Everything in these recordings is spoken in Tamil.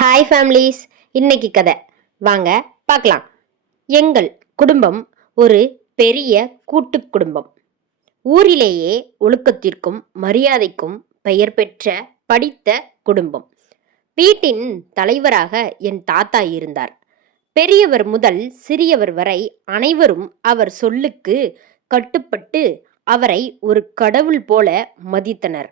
ஹாய் ஃபேமிலிஸ், இன்னைக்கு கதை வாங்க பார்க்கலாம். எங்கள் குடும்பம் ஒரு பெரிய கூட்டு குடும்பம். ஊரிலேயே ஒழுக்கத்திற்கும் மரியாதைக்கும் பெயர் பெற்ற படித்த குடும்பம். வீட்டின் தலைவராக என் தாத்தா இருந்தார். பெரியவர் முதல் சிறியவர் வரை அனைவரும் அவர் சொல்லுக்கு கட்டுப்பட்டு அவரை ஒரு கடவுள் போல மதித்தனர்.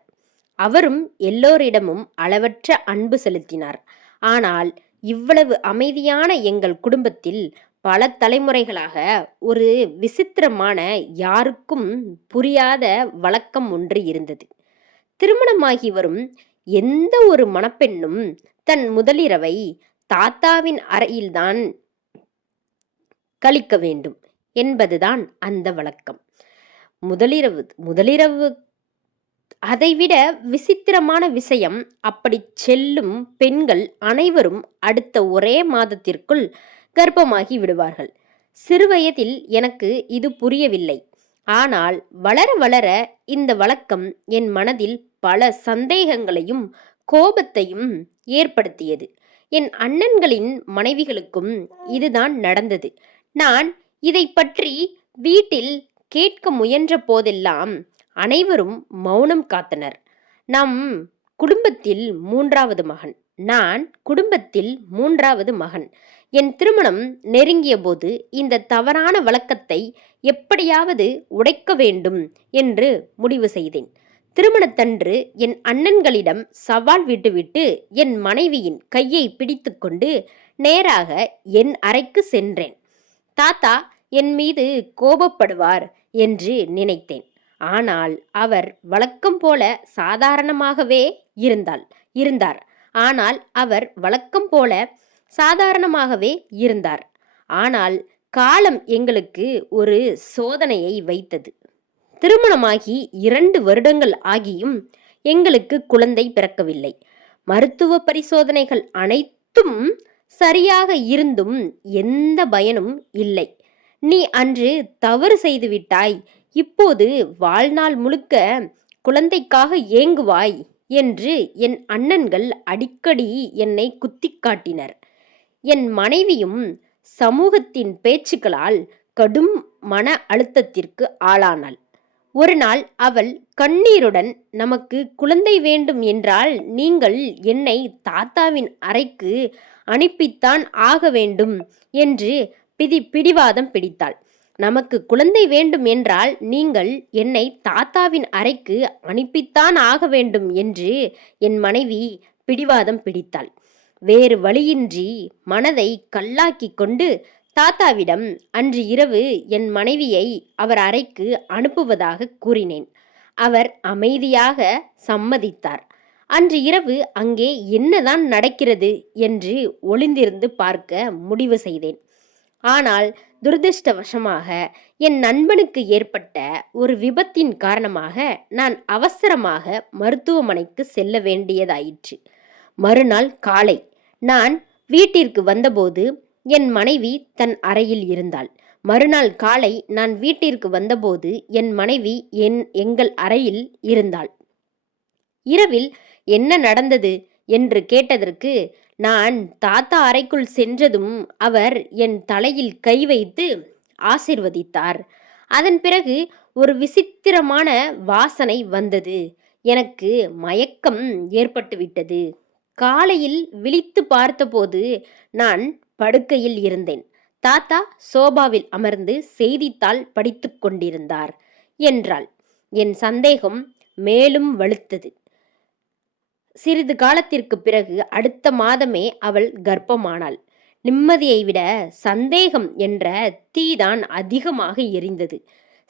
அவரும் எல்லோரிடமும் அளவற்ற அன்பு செலுத்தினார். ஆனால் இவ்வளவு அமைதியான எங்கள் குடும்பத்தில் பல தலைமுறைகளாக ஒரு விசித்திரமான, யாருக்கும் புரியாத வழக்கம் ஒன்று இருந்தது. திருமணமாகி வரும் எந்த ஒரு மணப்பெண்ணும் தன் முதலிரவை தாத்தாவின் அறையில்தான் கழிக்க வேண்டும் என்பதுதான் அந்த வழக்கம். முதலிரவு முதலிரவு அதைவிட விசித்திரமான விஷயம், அப்படி செல்லும் பெண்கள் அனைவரும் அடுத்த ஒரே மாதத்திற்குள் கர்ப்பமாகி விடுவார்கள். சிறுவயதில் எனக்கு இது புரியவில்லை. ஆனால் வளர வளர இந்த வழக்கம் என் மனதில் பல சந்தேகங்களையும் கோபத்தையும் ஏற்படுத்தியது. என் அண்ணன்களின் மனைவிகளுக்கும் இதுதான் நடந்தது. நான் இதை பற்றி வீட்டில் கேட்க முயன்ற போதெல்லாம் அனைவரும் மௌனம் காத்தனர். நம் குடும்பத்தில் மூன்றாவது மகன். நான் குடும்பத்தில் மூன்றாவது மகன். என் திருமணம் நெருங்கிய போது இந்த தவறான வழக்கத்தை எப்படியாவது உடைக்க வேண்டும் என்று முடிவு செய்தேன். திருமணத்தன்று என் அண்ணன்களிடம் சவால் விட்டுவிட்டு என் மனைவியின் கையை பிடித்து கொண்டு நேராக என் அறைக்கு சென்றேன். தாத்தா என் மீது கோபப்படுவார் என்று நினைத்தேன். ஆனால் அவர் வழக்கம் போல சாதாரணமாகவே இருந்தார். ஆனால் காலம் எங்களுக்கு ஒரு சோதனையை வைத்தது. திருமணமாகி 2 வருடங்கள் ஆகியும் எங்களுக்கு குழந்தை பிறக்கவில்லை. மருத்துவ பரிசோதனைகள் அனைத்தும் சரியாக இருந்தும் எந்த பயனும் இல்லை. நீ அன்று தவறு செய்து விட்டாய், இப்போது வாழ்நாள் முழுக்க குழந்தைக்காக ஏங்குவாய் என்று என் அண்ணன்கள் அடிக்கடி என்னை குத்திக் காட்டினர். என் மனைவியும் சமூகத்தின் பேச்சுக்களால் கடும் மன அழுத்தத்திற்கு ஆளானாள். ஒரு நாள் அவள் கண்ணீருடன், நமக்கு குழந்தை வேண்டும் என்றால் நீங்கள் என்னை தாத்தாவின் அறைக்கு அனுப்பித்தான் ஆக வேண்டும் என்று பிடிவாதம் பிடித்தாள். நமக்கு குழந்தை வேண்டும் என்றால் நீங்கள் என்னை தாத்தாவின் அறைக்கு அனுப்பித்தான் ஆக வேண்டும் என்று என் மனைவி பிடிவாதம் பிடித்தாள். வேறு வழியின்றி மனதை கல்லாக்கி கொண்டு தாத்தாவிடம் அன்று இரவு என் மனைவியை அவர் அறைக்கு அனுப்புவதாக கூறினேன். அவர் அமைதியாக சம்மதித்தார். அன்று இரவு அங்கே என்னதான் நடக்கிறது என்று ஒளிந்திருந்து பார்க்க முடிவு செய்தேன். ஆனால் துரதிர்ஷ்டவசமாக என் நண்பனுக்கு ஏற்பட்ட ஒரு விபத்தின் காரணமாக நான் அவசரமாக மருத்துவமனைக்கு செல்ல வேண்டியதாயிற்று. மறுநாள் காலை நான் வீட்டிற்கு வந்தபோது என் மனைவி தன் அறையில் இருந்தாள். மறுநாள் காலை நான் வீட்டிற்கு வந்தபோது என் மனைவி எங்கள் அறையில் இருந்தாள். இரவில் என்ன நடந்தது என்று கேட்டதற்கு, நான் தாத்தா அறைக்குள் சென்றதும் அவர் என் தலையில் கை வைத்து ஆசிர்வதித்தார். அதன் பிறகு ஒரு விசித்திரமான வாசனை வந்தது. எனக்கு மயக்கம் ஏற்பட்டுவிட்டது. காலையில் விழித்து பார்த்தபோது நான் படுக்கையில் இருந்தேன். தாத்தா சோபாவில் அமர்ந்து செய்தித்தாள் படித்து கொண்டிருந்தார் என்றாள். என் சந்தேகம் மேலும் வலுத்தது. சிறிது காலத்திற்கு பிறகு அடுத்த மாதமே அவள் கர்ப்பமானாள். நிம்மதியை விட சந்தேகம் என்ற தீதான் அதிகமாக எரிந்தது.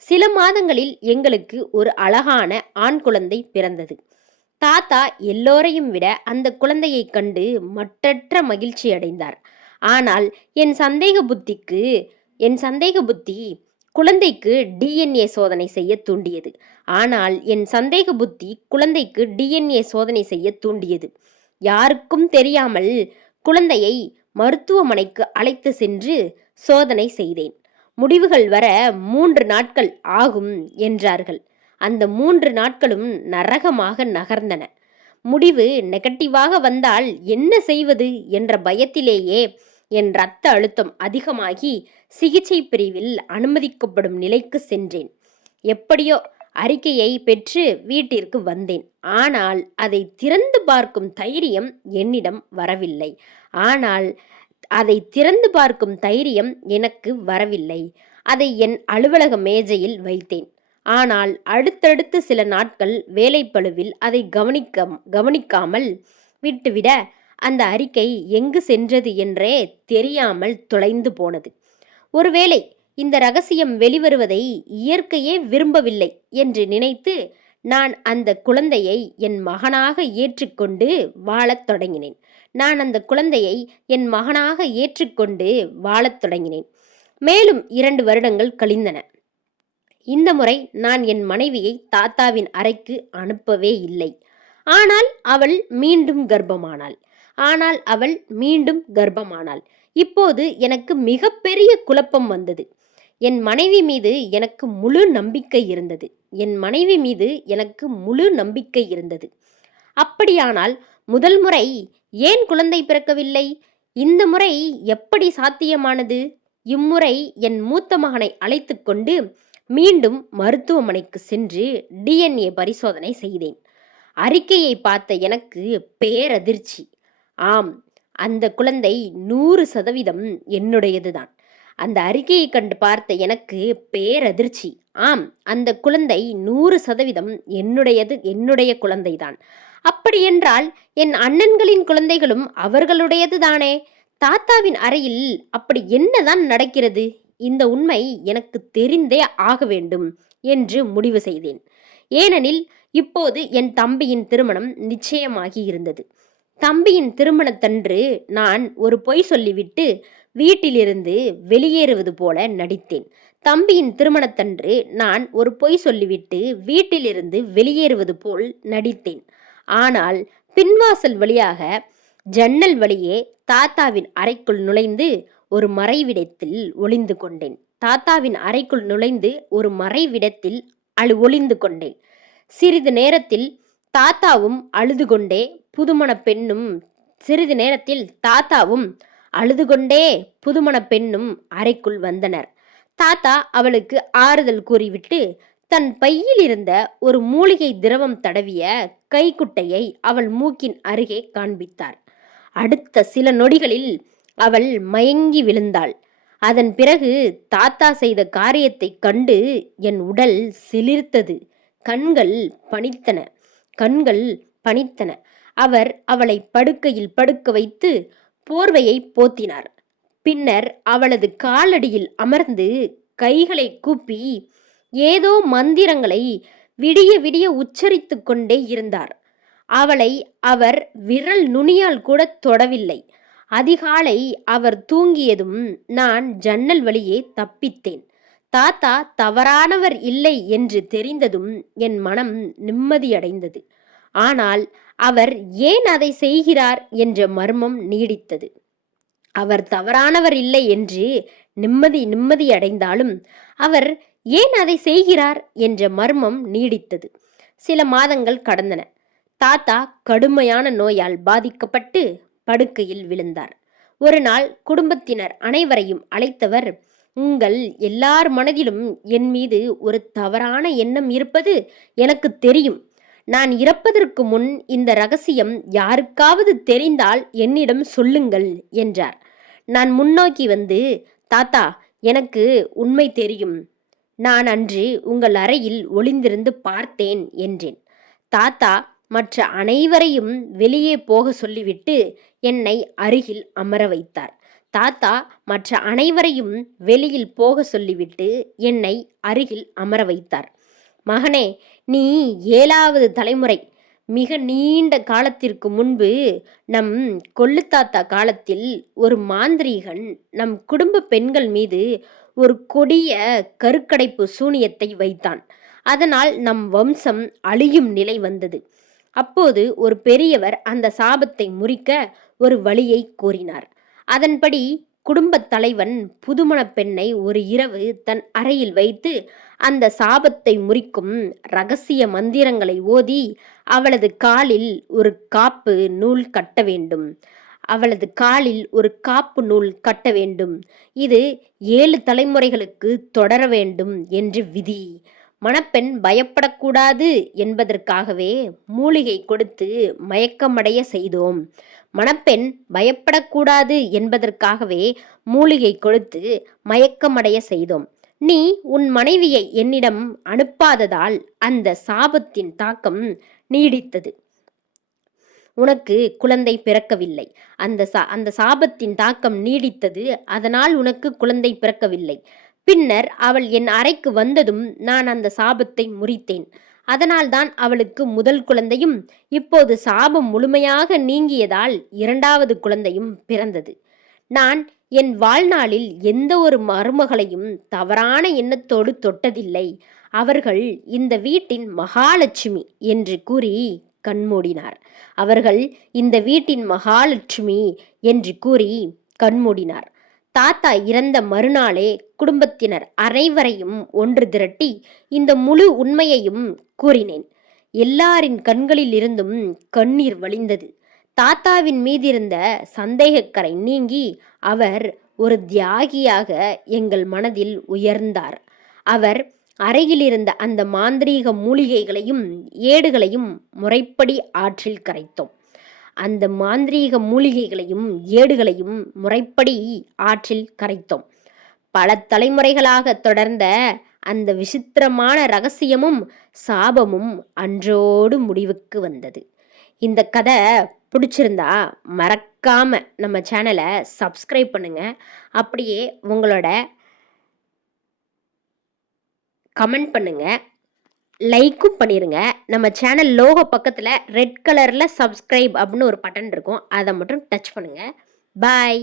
சில மாதங்களில் எங்களுக்கு ஒரு அழகான ஆண் குழந்தை பிறந்தது. தாத்தா எல்லோரையும் விட அந்த குழந்தையை கண்டு மட்டற்ற மகிழ்ச்சி அடைந்தார். ஆனால் என் சந்தேக புத்தி குழந்தைக்கு டிஎன்ஏ சோதனை செய்ய தூண்டியது. யாருக்கும் தெரியாமல் குழந்தையை மருத்துவமனைக்கு அழைத்து சென்று சோதனை செய்தேன். முடிவுகள் வர 3 நாட்கள் ஆகும் என்றார்கள். அந்த 3 நாட்களும் நரகமாக நகர்ந்தன. முடிவு நெகட்டிவாக வந்தால் என்ன செய்வது என்ற பயத்திலேயே என் இரத்த அழுத்தம் அதிகமாகி சிகிச்சை பிரிவில் அனுமதிக்கப்படும் நிலைக்கு சென்றேன். எப்படியோ அறிக்கையை பெற்று வீட்டிற்கு வந்தேன். ஆனால் அதை திறந்து பார்க்கும் தைரியம் என்னிடம் வரவில்லை. ஆனால் அதை திறந்து பார்க்கும் தைரியம் எனக்கு வரவில்லை. அதை என் அலுவலக மேஜையில் வைத்தேன். ஆனால் அடுத்தடுத்து சில நாட்கள் வேலைப்பளுவில் அதை கவனிக்காமல் விட்டுவிட அந்த அறிக்கை எங்கு சென்றது என்றே தெரியாமல் தொலைந்து போனது. ஒருவேளை இந்த ரகசியம் வெளிவருவதை இயற்கையே விரும்பவில்லை என்று நினைத்து நான் அந்த குழந்தையை என் மகனாக ஏற்றுக்கொண்டு வாழத் தொடங்கினேன். மேலும் 2 வருடங்கள் கழிந்தன. இந்த முறை நான் என் மனைவியை தாத்தாவின் அறைக்கு அனுப்பவே இல்லை. ஆனால் அவள் மீண்டும் கர்ப்பமானாள். இப்போது எனக்கு மிகப்பெரிய குழப்பம் வந்தது. என் மனைவி மீது எனக்கு முழு நம்பிக்கை இருந்தது. அப்படியானால் முதல் முறை ஏன் குழந்தை பிறக்கவில்லை? இந்த முறை எப்படி சாத்தியமானது? இம்முறை என் மூத்த மகனை அழைத்து கொண்டு மீண்டும் மருத்துவமனைக்கு சென்று DNA பரிசோதனை செய்தேன். அறிக்கையை பார்த்த எனக்கு பேரதிர்ச்சி. ஆம், அந்த குழந்தை 100% என்னுடையதுதான். அந்த அறிக்கையை கண்டு பார்த்த எனக்கு பேரதிர்ச்சி. ஆம், அந்த குழந்தை 100% என்னுடைய குழந்தைதான். அப்படியென்றால் என் அண்ணன்களின் குழந்தைகளும் அவர்களுடையது தானே? தாத்தாவின் அறையில் அப்படி என்னதான் நடக்கிறது? இந்த உண்மை எனக்கு தெரிந்தே ஆக வேண்டும் என்று முடிவு செய்தேன். ஏனெனில் இப்போது என் தம்பியின் திருமணம் நிச்சயமாகி இருந்தது. தம்பியின் திருமணத்தன்று நான் ஒரு பொய் சொல்லிவிட்டு வீட்டிலிருந்து வெளியேறுவது போல நடித்தேன். ஆனால் பின்வாசல் வழியாக ஜன்னல் வழியே தாத்தாவின் அறைக்குள் நுழைந்து ஒரு மறைவிடத்தில் ஒளிந்து கொண்டேன். சிறிது நேரத்தில் தாத்தாவும் அழுது கொண்டே புதுமண பெண்ணும் அறைக்குள் வந்தனர். தாத்தா அவளுக்கு ஆறுதல் கூறிவிட்டு தன் பையில் இருந்த ஒரு மூலிகை திரவம் தடவிய கைக்குட்டையை அவள் மூக்கின் அருகே காண்பித்தார். அடுத்த சில நொடிகளில் அவள் மயங்கி விழுந்தாள். அதன் பிறகு தாத்தா செய்த காரியத்தை கண்டு என் உடல் சிலிர்த்தது. கண்கள் பனித்தன. அவர் அவளை படுக்கையில் படுக்க வைத்து போர்வையை போத்தினார். பின்னர் அவளது காலடியில் அமர்ந்து கைகளை கூப்பி ஏதோ மந்திரங்களை விடிய விடிய உச்சரித்து கொண்டே இருந்தார். அவளை அவர் விரல் நுனியால் கூட தொடவில்லை. அதிகாலை அவர் தூங்கியதும் நான் ஜன்னல் வழியே தப்பித்தேன். தாத்தா தவறானவர் இல்லை என்று தெரிந்ததும் என் மனம் நிம்மதியடைந்தது. ஆனால் அவர் ஏன் அதை செய்கிறார் என்ற மர்மம் நீடித்தது. அவர் தவறானவர் இல்லை என்று நிம்மதியடைந்தாலும் அவர் ஏன் அதை செய்கிறார் என்ற மர்மம் நீடித்தது. சில மாதங்கள் கடந்தன. தாத்தா கடுமையான நோயால் பாதிக்கப்பட்டு படுக்கையில் விழுந்தார். ஒரு நாள் குடும்பத்தினர் அனைவரையும் அழைத்தவர், உங்கள் எல்லார் மனதிலும் என் மீது ஒரு தவறான எண்ணம் இருப்பது எனக்கு தெரியும். நான் இறப்பதற்கு முன் இந்த ரகசியம் யாருக்காவது தெரிந்தால் என்னிடம் சொல்லுங்கள் என்றார். நான் முன்னோக்கி வந்து, தாத்தா, எனக்கு உண்மை தெரியும். நான் அன்று உங்கள் அறையில் ஒளிந்திருந்து பார்த்தேன் என்றேன். தாத்தா மற்ற அனைவரையும் வெளியே போக சொல்லிவிட்டு என்னை அருகில் அமர வைத்தார். மகனே, நீ 7வது தலைமுறை. மிக நீண்ட காலத்திற்கு முன்பு நம் கொள்ளுத்தாத்தா காலத்தில் ஒரு மாந்திரீகன் நம் குடும்ப பெண்கள் மீது ஒரு கொடிய கருக்கடைப்பு சூனியத்தை வைத்தான். அதனால் நம் வம்சம் அழியும் நிலை வந்தது. அப்போது ஒரு பெரியவர் அந்த சாபத்தை முறிக்க ஒரு வழியை கூறினார். அதன்படி குடும்பத் தலைவன் புதுமணப் பெண்ணை ஒரு இரவு தன் அறையில் வைத்து அந்த சாபத்தை முறிக்கும் ரகசிய மந்திரங்களை ஓதி அவளது காலில் ஒரு காப்பு நூல் கட்ட வேண்டும். அவளது காலில் ஒரு காப்பு நூல் கட்ட வேண்டும். இது 7 தலைமுறைகளுக்கு தொடர வேண்டும் என்று விதி. மணப்பெண் பயப்படக்கூடாது என்பதற்காகவே மூலிகை கொடுத்து மயக்கமடைய செய்தோம். மணப்பெண் பயப்படக்கூடாது என்பதற்காகவே மூலிகை கொடுத்து மயக்கமடைய செய்தோம். நீ உன் மனைவியை என்னிடம் அனுப்பாததால் அந்த சாபத்தின் தாக்கம் நீடித்தது. உனக்கு குழந்தை பிறக்கவில்லை. அந்த சாபத்தின் தாக்கம் நீடித்தது. அதனால் உனக்கு குழந்தை பிறக்கவில்லை. பின்னர் அவள் என் அறைக்கு வந்ததும் நான் அந்த சாபத்தை முறித்தேன். அதனால்தான் அவளுக்கு முதல் குழந்தையும், இப்போது சாபம் முழுமையாக நீங்கியதால் 2வது குழந்தையும் பிறந்தது. நான் என் வாழ்நாளில் எந்த ஒரு மருமகளையும் தவறான எண்ணத்தோடு தொட்டதில்லை. அவர்கள் இந்த வீட்டின் மகாலட்சுமி என்று கூறி கண்மூடினார். அவர்கள் இந்த வீட்டின் மகாலட்சுமி என்று கூறி கண்மூடினார். தாத்தா இறந்த மறுநாளே குடும்பத்தினர் அனைவரையும் ஒன்று திரட்டி இந்த முழு உண்மையையும் கூறினேன். எல்லாரின் கண்களில் இருந்தும் கண்ணீர் வழிந்தது. தாத்தாவின் மீதிருந்த சந்தேகக்கரை நீங்கி அவர் ஒரு தியாகியாக எங்கள் மனதில் உயர்ந்தார். அவர் அறையில் இருந்த அந்த மாந்திரீக மூலிகைகளையும் ஏடுகளையும் முறைப்படி ஆற்றில் கரைத்தோம். அந்த மாந்திரீக மூலிகைகளையும் ஏடுகளையும் முறைப்படி ஆற்றில் கரைத்தோம். பல தலைமுறைகளாக தொடர்ந்த அந்த விசித்திரமான ரகசியமும் சாபமும் அன்றோடு முடிவுக்கு வந்தது. இந்த கதை பிடிச்சிருந்தா மறக்காம நம்ம சேனலை சப்ஸ்கிரைப் பண்ணுங்க. அப்படியே உங்களோட கமெண்ட் பண்ணுங்க, லைக்கும் பண்ணிருங்க. நம்ம சேனல் லோகோ பக்கத்தில் ரெட் கலரில் சப்ஸ்கிரைப் அப்படின்னு ஒரு பட்டன் இருக்கும். அதை மட்டும் டச் பண்ணுங்க. பாய்.